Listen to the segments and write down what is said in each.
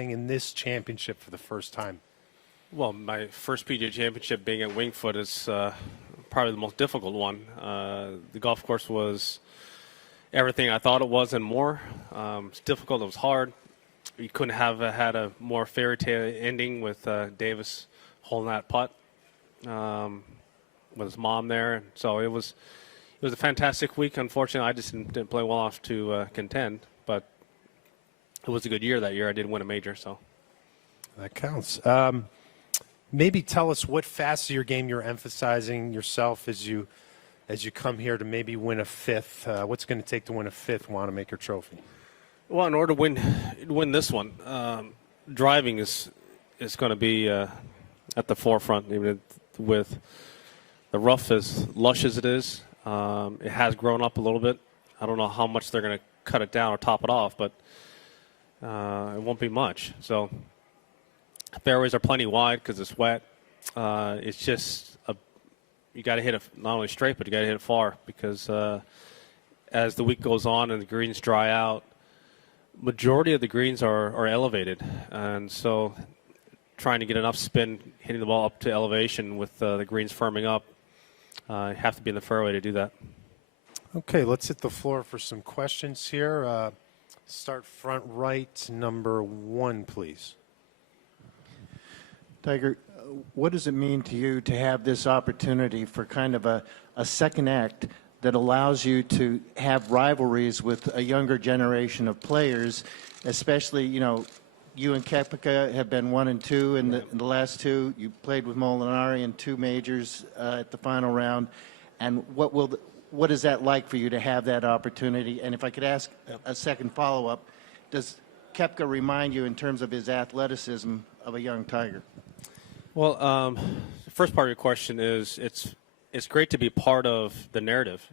playing in this championship for the first time? Well, my first PGA Championship being at Wingfoot is probably the most difficult one. The golf course was everything I thought it was and more. It's difficult. It was hard. You couldn't have had a more fairy tale ending with Davis holding that putt with his mom there. And so it was a fantastic week. Unfortunately, I just didn't play well enough to contend. But it was a good year that year. I did win a major, so that counts. Maybe tell us what facets of your game you're emphasizing yourself as you come here to maybe win a fifth. What's it going to take to win a fifth Wanamaker Trophy? Well, in order to win this one, driving is going to be at the forefront. Even with the rough as lush as it is, it has grown up a little bit. I don't know how much they're going to cut it down or top it off, but it won't be much. So fairways are plenty wide because it's wet. It's just you got to hit it not only straight, but you got to hit it far because as the week goes on and the greens dry out, majority of the greens are elevated, and so trying to get enough spin, hitting the ball up to elevation with the greens firming up, you have to be in the fairway to do that. Okay, let's hit the floor for some questions here. Start front right, number 1, please. Tiger, what does it mean to you to have this opportunity for kind of a second act that allows you to have rivalries with a younger generation of players, especially, you and Koepka have been 1 and 2 in the last 2. You played with Molinari in 2 majors at the final round. And what is that like for you to have that opportunity? And if I could ask a second follow-up, does Koepka remind you in terms of his athleticism of a young Tiger? Well, the first part of your question is it's great to be part of the narrative.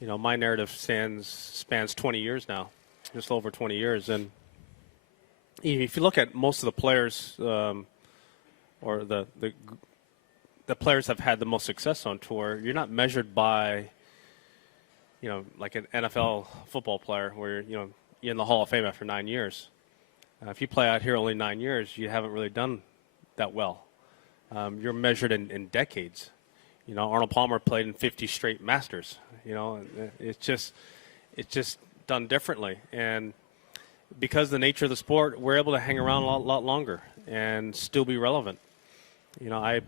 My narrative spans 20 years now, just over 20 years, and if you look at most of the players, or the players have had the most success on tour, you're not measured by, like an NFL football player where you're in the Hall of Fame after 9 years. If you play out here only 9 years, you haven't really done that well. You're measured in decades. Arnold Palmer played in 50 straight Masters. It's just done differently. And because of the nature of the sport, we're able to hang around a lot longer and still be relevant. A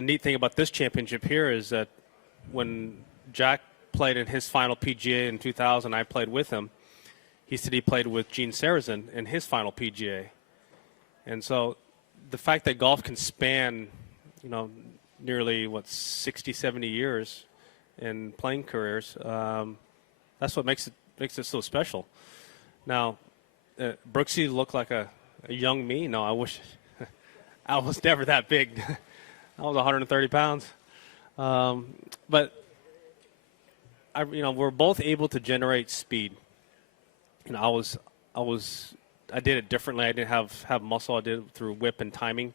neat thing about this championship here is that when Jack played in his final PGA in 2000, I played with him. He said he played with Gene Sarazen in his final PGA. And so the fact that golf can span, nearly, 60, 70 years in playing careers, that's what makes it so special. Now, Brooksy looked like a young me. No, I wish I was never that big. I was 130 pounds. But, we're both able to generate speed. I did it differently. I didn't have muscle. I did it through whip and timing.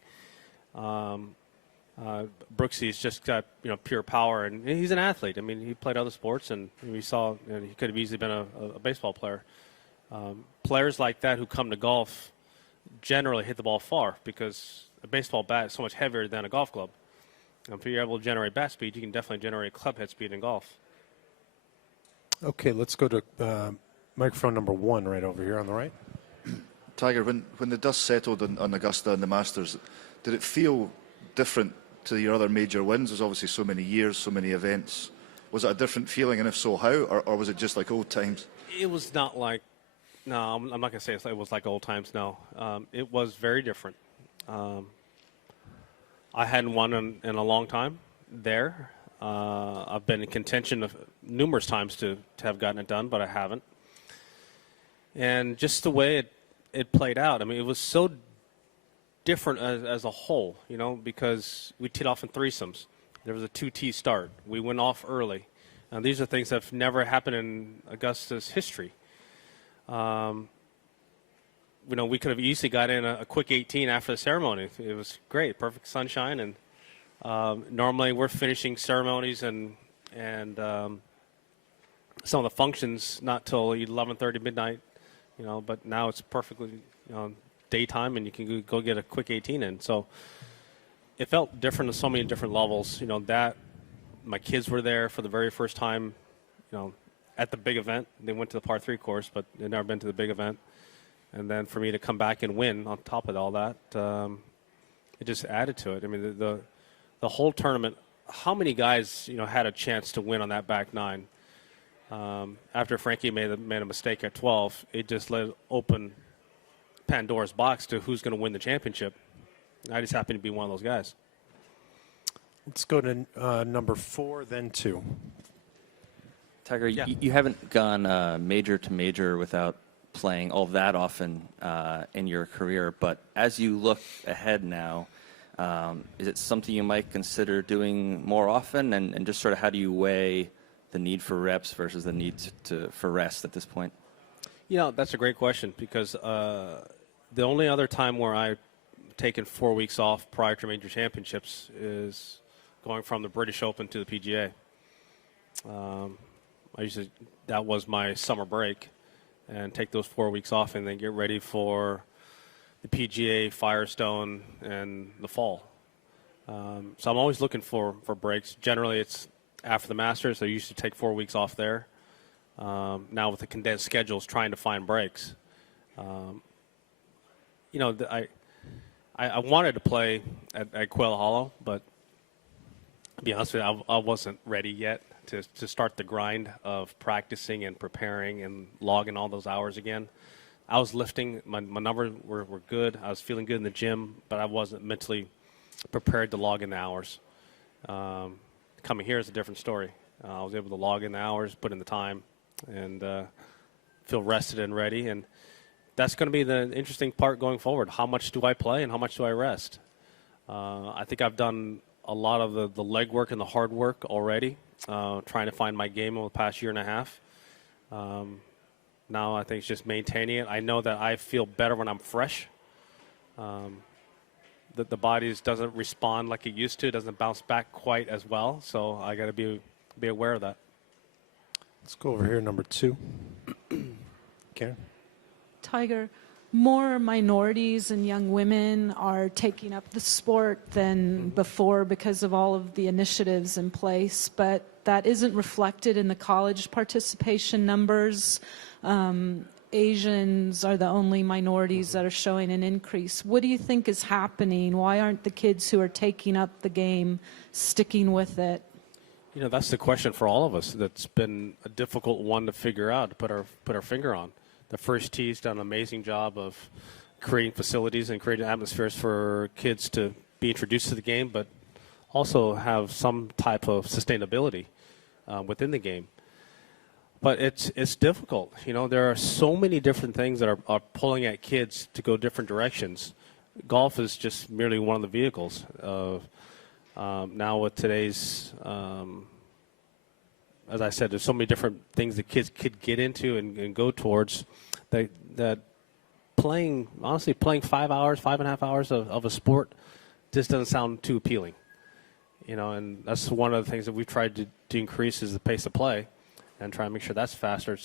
Brooksy's just got pure power, and he's an athlete. I mean, he played other sports, and we saw he could have easily been a baseball player. Players like that who come to golf generally hit the ball far because a baseball bat is so much heavier than a golf club. If you're able to generate bat speed, you can definitely generate club head speed in golf. Okay, let's go to microphone number 1 right over here on the right. Tiger, when the dust settled on Augusta and the Masters, did it feel different to your other major wins? There's obviously so many years, so many events. Was it a different feeling, and if so, how? Or was it just like old times? It was not like, no, I'm not going to say it was like old times, no. It was very different. I hadn't won in a long time there. I've been in contention numerous times to have gotten it done, but I haven't. And just the way it played out, I mean, it was so different as a whole, because we teed off in threesomes. There was a 2-tee start. We went off early. And these are things that have never happened in Augusta's history. We could have easily got in a quick 18 after the ceremony. It was great, perfect sunshine. And normally we're finishing ceremonies and some of the functions not till 11:30 midnight, but now it's perfectly, daytime, and you can go get a quick 18 in. So it felt different on so many different levels. That my kids were there for the very first time, at the big event. They went to the par 3 course, but they'd never been to the big event. And then for me to come back and win on top of all that, it just added to it. I mean, the whole tournament, how many guys, had a chance to win on that back 9? After Frankie made a mistake at 12, it just let open Pandora's box to who's going to win the championship. I just happened to be one of those guys. Let's go to number 4, then 2. Tiger, Yeah. you haven't gone major to major without playing all that often in your career, but as you look ahead now, is it something you might consider doing more often, and just sort of how do you weigh the need for reps versus the need for rest at this point? That's a great question, because the only other time where I've taken 4 weeks off prior to major championships is going from the British Open to the PGA. That was my summer break, and take those 4 weeks off and then get ready for the PGA, Firestone, and the fall. So I'm always looking for breaks. Generally, it's after the Masters. I used to take 4 weeks off there. Now with the condensed schedules, trying to find breaks. I wanted to play at Quail Hollow, but to be honest with you, I wasn't ready yet to start the grind of practicing and preparing and logging all those hours again. I was lifting. My numbers were good. I was feeling good in the gym, but I wasn't mentally prepared to log in the hours. Coming here is a different story. I was able to log in the hours, put in the time, and feel rested and ready. And that's going to be the interesting part going forward. How much do I play and how much do I rest? I think I've done a lot of the legwork and the hard work already, trying to find my game over the past year and a half. Now I think it's just maintaining it. I know that I feel better when I'm fresh. That the body doesn't respond like it used to. It doesn't bounce back quite as well. So I got to be aware of that. Let's go over here, number 2. Karen? Tiger, more minorities and young women are taking up the sport than before because of all of the initiatives in place, but that isn't reflected in the college participation numbers. Asians are the only minorities that are showing an increase. What do you think is happening? Why aren't the kids who are taking up the game sticking with it? That's the question for all of us. That's been a difficult one to figure out, to put our finger on. The First Tee's done an amazing job of creating facilities and creating atmospheres for kids to be introduced to the game, but also have some type of sustainability within the game. But it's difficult. There are so many different things that are pulling at kids to go different directions. Golf is just merely one of the vehicles. Now with today's, as I said, there's so many different things that kids could get into and go towards that playing 5 hours, 5.5 hours of a sport just doesn't sound too appealing. And that's one of the things that we've tried to increase is the pace of play and try and make sure that's faster,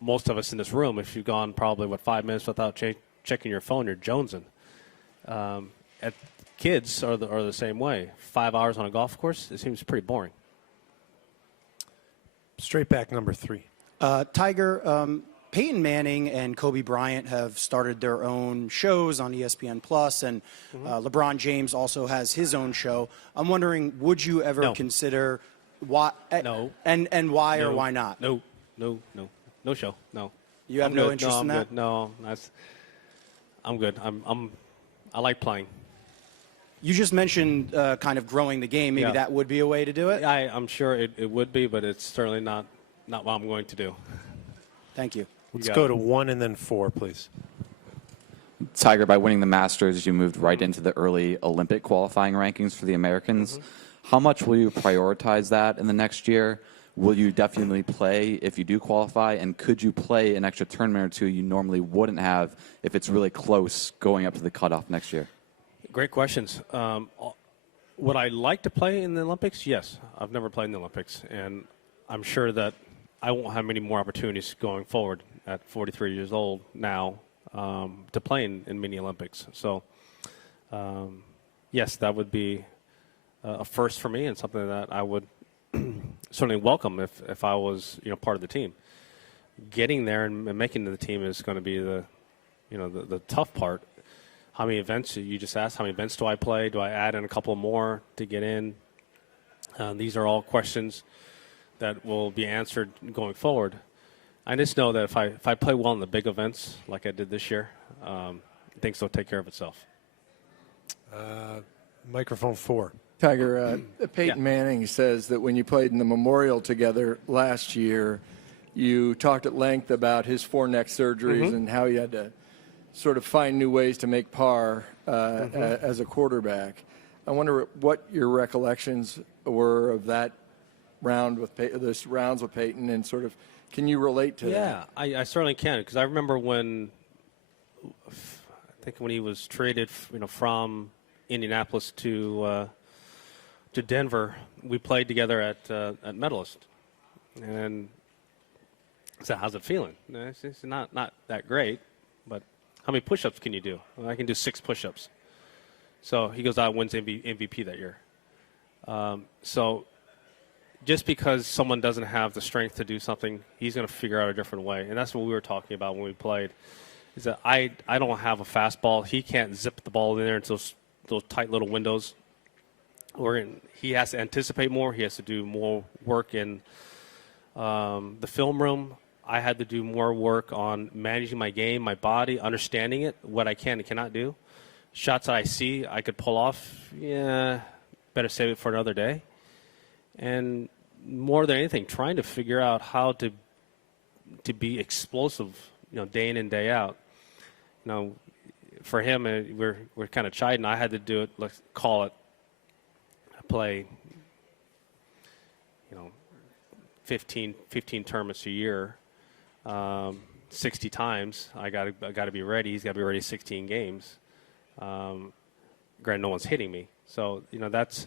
most of us in this room, if you've gone probably, 5 minutes without checking your phone, you're jonesing. Kids are the same way. 5 hours on a golf course, it seems pretty boring. Straight back, number 3. Tiger, Peyton Manning and Kobe Bryant have started their own shows on ESPN Plus, and LeBron James also has his own show. I'm wondering, would you ever consider why? No. And why or why not? No show. No. You have no interest in that? Good. No, I'm good. I like playing. You just mentioned kind of growing the game. Maybe that would be a way to do it? I'm sure it would be, but it's certainly not what I'm going to do. Thank you. Let's go to 1 and then 4, please. Tiger, by winning the Masters, you moved right into the early Olympic qualifying rankings for the Americans. How much will you prioritize that in the next year? Will you definitely play if you do qualify? And could you play an extra tournament or two you normally wouldn't have if it's really close going up to the cutoff next year? Great questions. Would I like to play in the Olympics? Yes. I've never played in the Olympics, and I'm sure that I won't have many more opportunities going forward at 43 years old now to play in mini Olympics. So, yes, that would be a first for me and something that I would certainly welcome if I was part of the team. Getting there and making the team is going to be the tough part. How many events, you just asked, how many events do I play? Do I add in a couple more to get in? These are all questions that will be answered going forward. I just know that if I play well in the big events like I did this year, things will take care of itself. Microphone 4. Tiger, Peyton Yeah. Manning says that when you played in the Memorial together last year, you talked at length about his 4 neck surgeries and how you had to sort of find new ways to make par as a quarterback. I wonder what your recollections were of that round with those rounds with Peyton, and sort of can you relate to that? Yeah, I certainly can, because I remember when he was traded, from Indianapolis to Denver, we played together at Medalist, and so how's it feeling? It's not that great, but how many push-ups can you do? Well, I can do 6 push-ups. So he goes out and wins MVP that year. So just because someone doesn't have the strength to do something, he's going to figure out a different way. And that's what we were talking about when we played, is that I don't have a fastball. He can't zip the ball in there into those tight little windows. He has to anticipate more. He has to do more work in the film room. I had to do more work on managing my game, my body, understanding it, what I can and cannot do. Shots that I see I could pull off, better save it for another day. And more than anything, trying to figure out how to be explosive, day in and day out. For him, we're kind of chiding. I had to do it. Let's call it. Play, 15 tournaments a year, 60 times. I got to be ready. He's got to be ready 16 games. Granted, no one's hitting me, so that's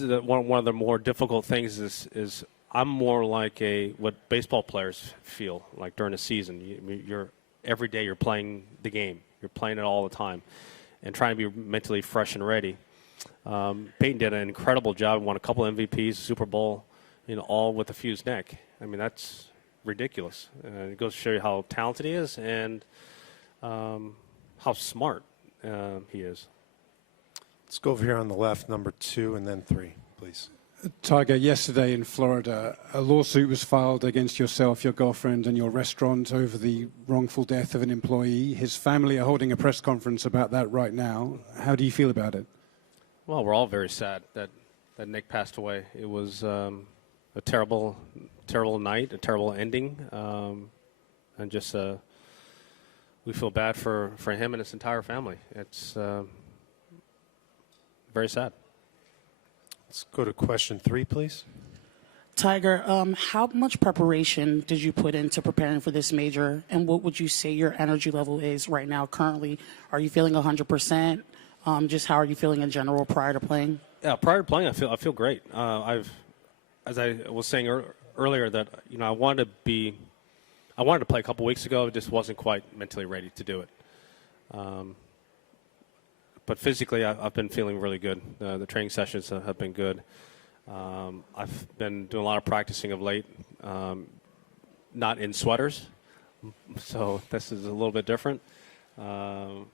one of the more difficult things is I'm more like what baseball players feel like during the season. You're every day you're playing the game. You're playing it all the time, and trying to be mentally fresh and ready. Peyton did an incredible job. Won a couple MVPs, Super Bowl, all with a fused neck. I mean, that's ridiculous. It goes to show you how talented he is and how smart he is. Let's go over here on the left, number 2 and then 3, please. Tiger, yesterday in Florida, a lawsuit was filed against yourself, your girlfriend, and your restaurant over the wrongful death of an employee. His family are holding a press conference about that right now. How do you feel about it? Well, we're all very sad that Nick passed away. It was a terrible night, a terrible ending, and just we feel bad for him and his entire family. It's very sad. Let's go to question 3, please. Tiger, how much preparation did you put into preparing for this major, and what would you say your energy level is right now currently? Are you feeling 100%? Just how are you feeling in general prior to playing? Yeah, prior to playing, I feel great. As I was saying earlier, that I wanted to play a couple weeks ago. Just wasn't quite mentally ready to do it. But physically, I've been feeling really good. The training sessions have been good. I've been doing a lot of practicing of late, not in sweaters, so this is a little bit different. I'm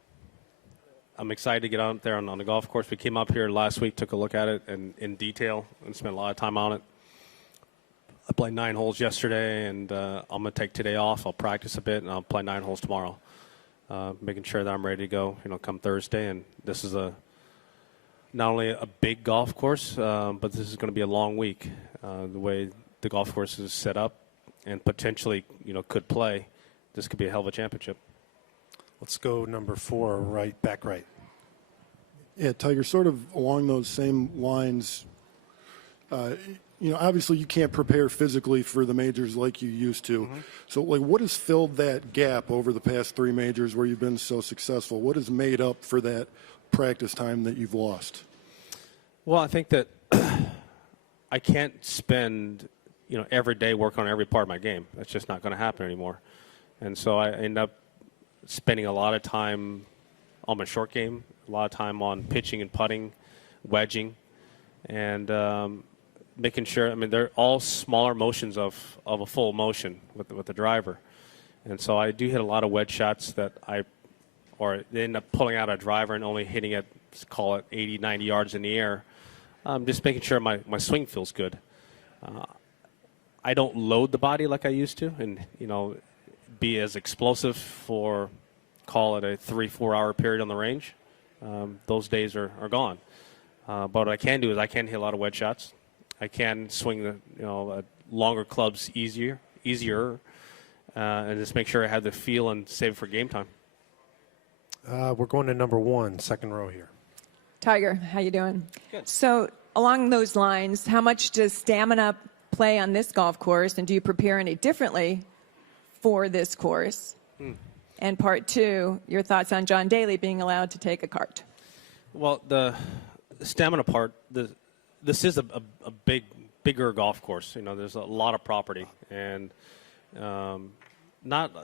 excited to get out there on the golf course. We came up here last week, took a look at it in detail, and spent a lot of time on it. I played 9 holes yesterday, and I'm going to take today off. I'll practice a bit, and I'll play 9 holes tomorrow, making sure that I'm ready to go, come Thursday. And this is not only a big golf course, but this is going to be a long week. The way the golf course is set up and potentially, could play, this could be a hell of a championship. Let's go number 4, back right. Yeah, Tiger, sort of along those same lines, obviously you can't prepare physically for the majors like you used to. Mm-hmm. So, what has filled that gap over the past 3 majors where you've been so successful? What has made up for that practice time that you've lost? Well, I think that I can't spend, every day work on every part of my game. That's just not going to happen anymore. And so I end up spending a lot of time on my short game, a lot of time on pitching and putting, wedging, and making sure. I mean, they're all smaller motions of a full motion with the driver. And so I do hit a lot of wedge shots that they end up pulling out a driver and only hitting it, call it 80, 90 yards in the air. Just making sure my swing feels good. I don't load the body like I used to, and be as explosive for, call it a 3-4 hour period on the range. Those days are gone. But what I can do is I can hit a lot of wedge shots. I can swing the longer clubs easier, and just make sure I have the feel and save it for game time. We're going to number 1, second row here. Tiger, how you doing? Good. So along those lines, how much does stamina play on this golf course, and do you prepare any differently for this course? And part 2, your thoughts on John Daly being allowed to take a cart. Well, the stamina part, this is a bigger golf course. There's a lot of property, and I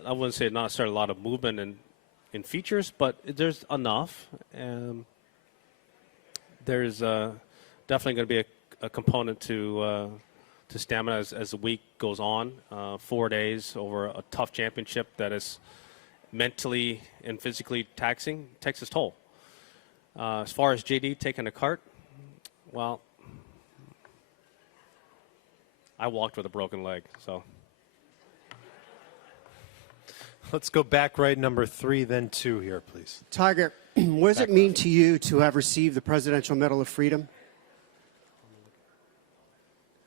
wouldn't say not necessarily a lot of movement in features, but there's enough. There's definitely going to be a component to stamina as the week goes on. 4 days over a tough championship that is mentally and physically taxing takes its toll. As far as JD taking a cart, well, I walked with a broken leg, so. Let's go back right number 3, then 2 here, please. Tiger, what does it mean to you to have received the Presidential Medal of Freedom?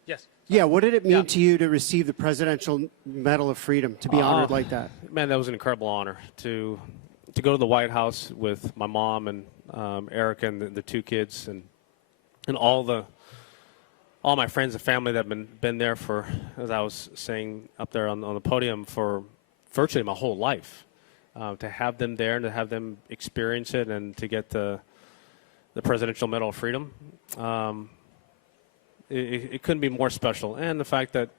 Yes. Yeah, what did it mean to you to receive the Presidential Medal of Freedom, to be honored like that? Man, that was an incredible honor to go to the White House with my mom and Erica and the 2 kids and all my friends and family that have been there for, as I was saying up there on the podium, for virtually my whole life. To have them there and to have them experience it and to get the Presidential Medal of Freedom, it couldn't be more special. And the fact that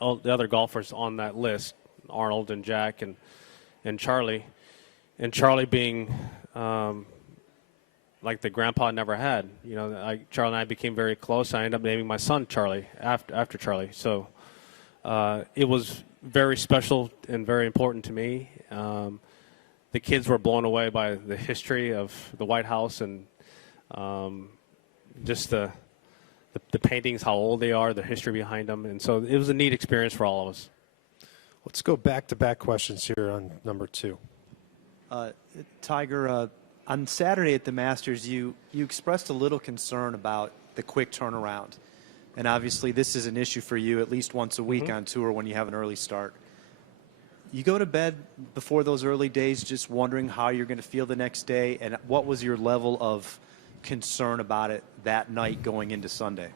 all the other golfers on that list, Arnold and Jack and Charlie being like the grandpa never had. Charlie and I became very close. I ended up naming my son Charlie after Charlie. So it was very special and very important to me. The kids were blown away by the history of the White House and just the paintings, how old they are, the history behind them. And so it was a neat experience for all of us. Let's go back-to-back questions here on number 2. Tiger, on Saturday at the Masters, you expressed a little concern about the quick turnaround. And obviously this is an issue for you at least once a week on tour when you have an early start. You go to bed before those early days just wondering how you're going to feel the next day, and what was your level of concern about it that night going into Sunday?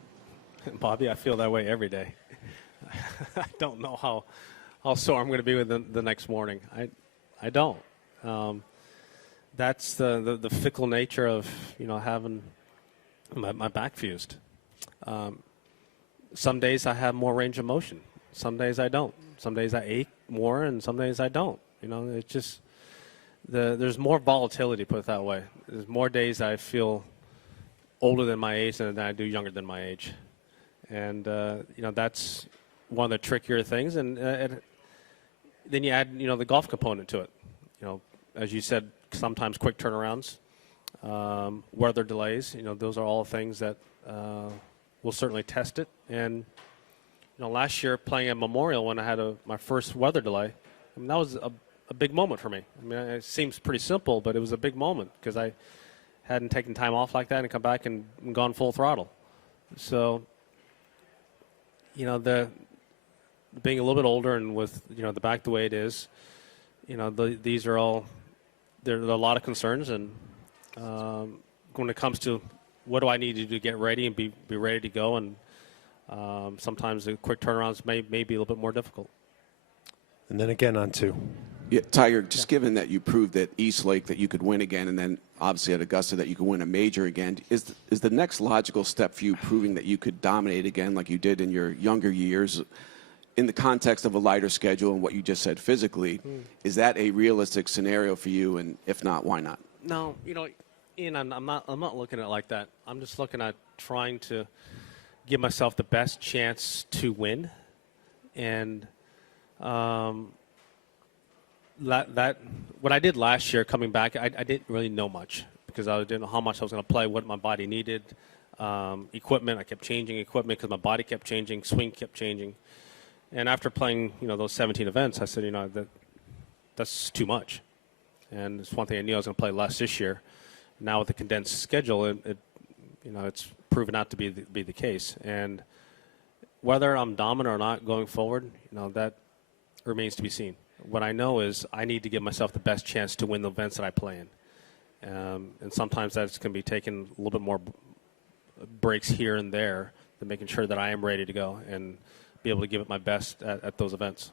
Bobby, I feel that way every day. I don't know how sore I'm going to be with the next morning. I don't. That's the fickle nature of having my back fused. Some days I have more range of motion. Some days I don't. Some days I ache more, and some days I don't. It's just there's more volatility, put it that way. There's more days I feel older than my age than I do younger than my age, and that's one of the trickier things. And then you add the golf component to it. As you said, sometimes quick turnarounds, weather delays. Those are all things that will certainly test it. And last year playing at Memorial when I had my first weather delay, that was a big moment for me. It seems pretty simple, but it was a big moment because I hadn't taken time off like that and come back and gone full throttle. So, the being a little bit older and with the back the way it is, these are all there are a lot of concerns, and when it comes to what do I need to do to get ready and be ready to go, and sometimes the quick turnarounds may be a little bit more difficult. And then again on 2. Yeah, Tiger, just given that you proved at East Lake that you could win again, and then obviously at Augusta that you could win a major again, is the next logical step for you proving that you could dominate again like you did in your younger years in the context of a lighter schedule and what you just said physically? Is that a realistic scenario for you, and if not, why not? No, Ian, I'm not looking at it like that. I'm just looking at trying to give myself the best chance to win, and that what I did last year coming back, I didn't really know much because I didn't know how much I was going to play, what my body needed, equipment. I kept changing equipment because my body kept changing, swing kept changing, and after playing those 17 events, I said that's too much, and it's one thing I knew I was going to play less this year. Now with the condensed schedule, it's proven out to be the case, and whether I'm dominant or not going forward, that remains to be seen. What I know is I need to give myself the best chance to win the events that I play in. And sometimes that's going to be taking a little bit more breaks here and there to making sure that I am ready to go and be able to give it my best at those events.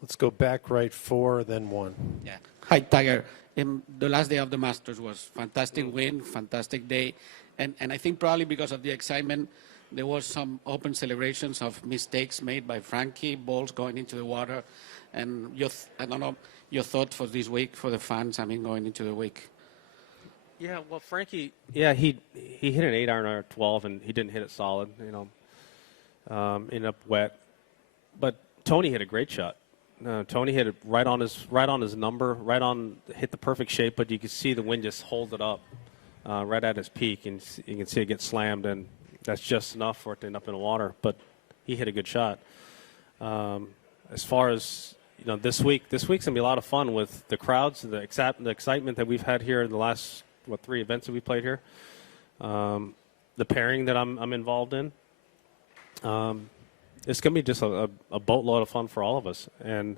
Let's go back right 4, then 1. Yeah. Hi, Tiger. The last day of the Masters was fantastic win, fantastic day. And I think probably because of the excitement, there was some open celebrations of mistakes made by Frankie, balls going into the water. And I don't know, your thought for this week for the fans, going into the week. Yeah, well, Frankie, he hit an 8-iron or 12, and he didn't hit it solid, ended up wet. But Tony hit a great shot. Tony hit it right on his number, hit the perfect shape, but you could see the wind just hold it up right at his peak, and you can see it get slammed, and that's just enough for it to end up in the water. But he hit a good shot. As far as this week's gonna be a lot of fun with the crowds, the excitement that we've had here in the last 3 events that we played here. The pairing that I'm involved in. It's gonna be just a boatload of fun for all of us, and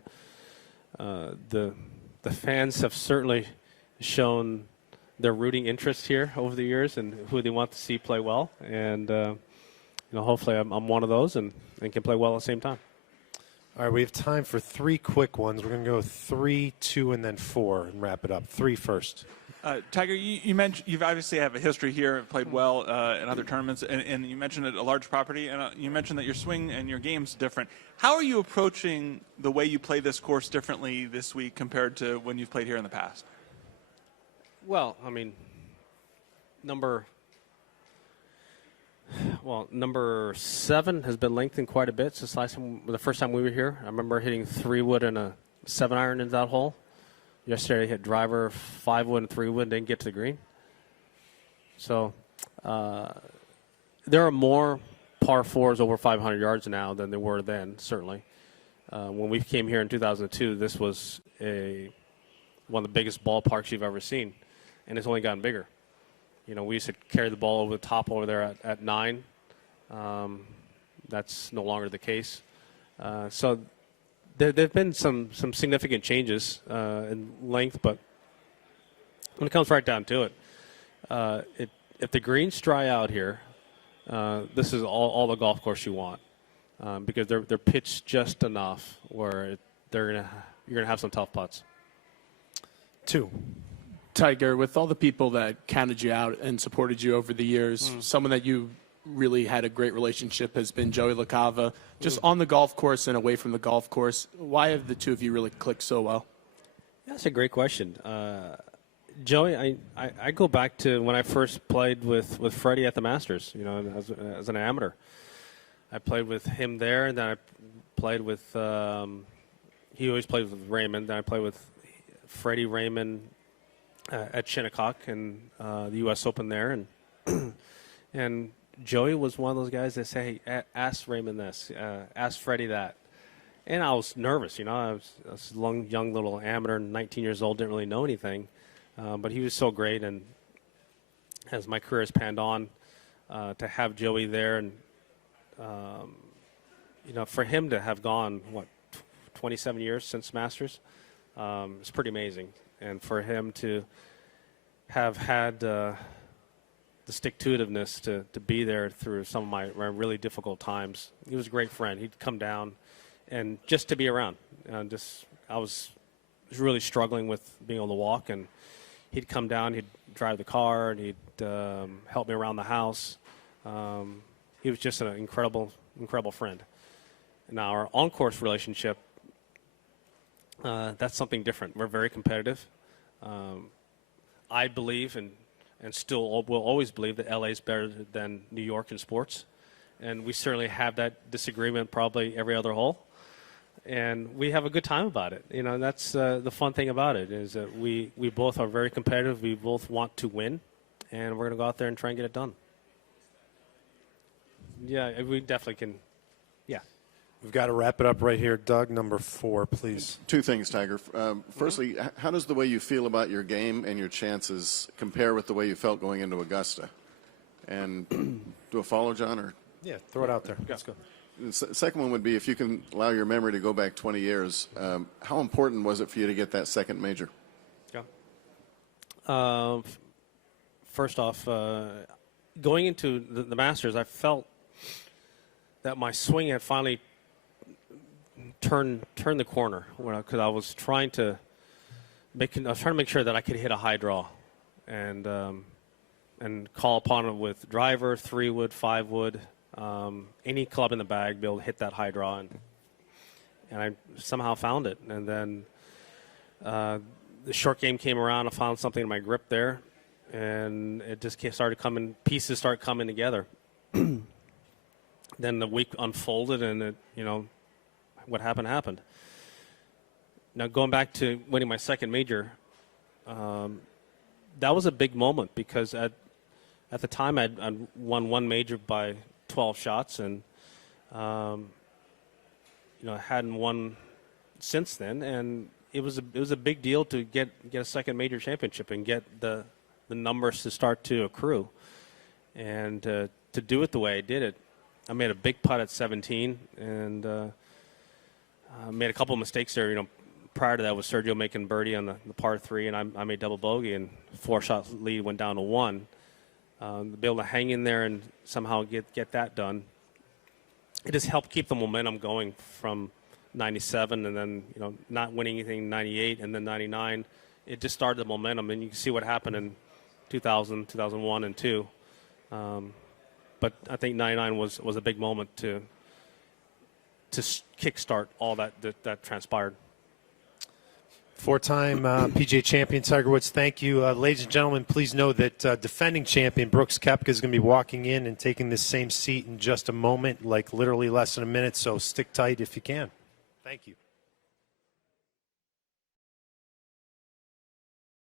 the fans have certainly shown their rooting interest here over the years and who they want to see play well, and hopefully I'm one of those and can play well at the same time. All right, we have time for 3 quick ones. We're going to go 3, 2, and then 4 and wrap it up. 3 first. Tiger, you mentioned you've obviously have a history here, played well in other tournaments, and you mentioned it, a large property, and you mentioned that your swing and your game's different. How are you approaching the way you play this course differently this week compared to when you've played here in the past? Well, number 7 has been lengthened quite a bit since the first time we were here. I remember hitting 3-wood and a 7-iron into that hole. Yesterday I hit driver, 5-wood and 3-wood, didn't get to the green. So there are more par 4s over 500 yards now than there were then, certainly. When we came here in 2002, this was one of the biggest ballparks you've ever seen, and it's only gotten bigger. We used to carry the ball over the top over there at 9. That's no longer the case. So there have been some significant changes in length, but when it comes right down to it, if the greens dry out here, this is all the golf course you want because they're pitched just enough where you're gonna have some tough putts. 2. Tiger, with all the people that counted you out and supported you over the years, someone that you really had a great relationship has been Joey LaCava. Just on the golf course and away from the golf course, why have the two of you really clicked so well? That's a great question. Joey, I go back to when I first played with Freddie at the Masters, as an amateur. I played with him there, and then I played with, he always played with Raymond, then I played with Freddie, Raymond, at Shinnecock and the U.S. Open there, and Joey was one of those guys that say, "Hey, ask Raymond this, ask Freddie that," and I was nervous. I was a young little amateur, 19 years old, didn't really know anything, but he was so great, and as my career has panned on, to have Joey there, and for him to have gone 27 years since Masters, it's pretty amazing. And for him to have had the stick-to-itiveness to be there through some of my really difficult times. He was a great friend. He'd come down and just to be around. I was was really struggling with being able to walk, and he'd come down, he'd drive the car, and he'd help me around the house. He was just an incredible friend. Now, our on-course relationship, that's something different. We're very competitive. I believe, and still will always believe, that LA is better than New York in sports. And we certainly have that disagreement probably every other hole. And we have a good time about it. You know, that's the fun thing about it, is that we both are very competitive. We both want to win, and we're going to go out there and try and get it done. Yeah, we definitely can. Yeah. We've got to wrap it up right here. Doug, number 4, please. Two things, Tiger. Firstly, how does the way you feel about your game and your chances compare with the way you felt going into Augusta? And do a follow, John? Or Yeah, throw it out there. Let's go. The second one would be, if you can allow your memory to go back 20 years, how important was it for you to get that second major? Yeah. First off, going into the Masters, I felt that my swing had finally turned the corner, because I was trying to make sure that I could hit a high draw, and call upon it with driver, 3-wood, 5-wood. Any club in the bag, be able to hit that high draw, and I somehow found it. And then the short game came around. I found something in my grip there, and it just started coming. Pieces start coming together. Then the week unfolded, and what happened. Now, going back to winning my second major, that was a big moment, because at the time I'd won one major by 12 shots, and I hadn't won since then, and it was a big deal to get a second major championship and get the numbers to start to accrue, and to do it the way I did it. I made a big putt at 17, and made a couple of mistakes there. Prior to that was Sergio making birdie on the par 3, and I made double bogey, and 4-shot lead went down to 1. To be able to hang in there and somehow get that done, it just helped keep the momentum going from 97, and then not winning anything in 98, and then 99. It just started the momentum, and you can see what happened in 2000, 2001, and 2. But I think 99 was a big moment to kickstart all that transpired. 4-time PGA champion Tiger Woods, thank you. Ladies and gentlemen, please know that defending champion Brooks Koepka is going to be walking in and taking this same seat in just a moment, like literally less than a minute, so stick tight if you can. Thank you.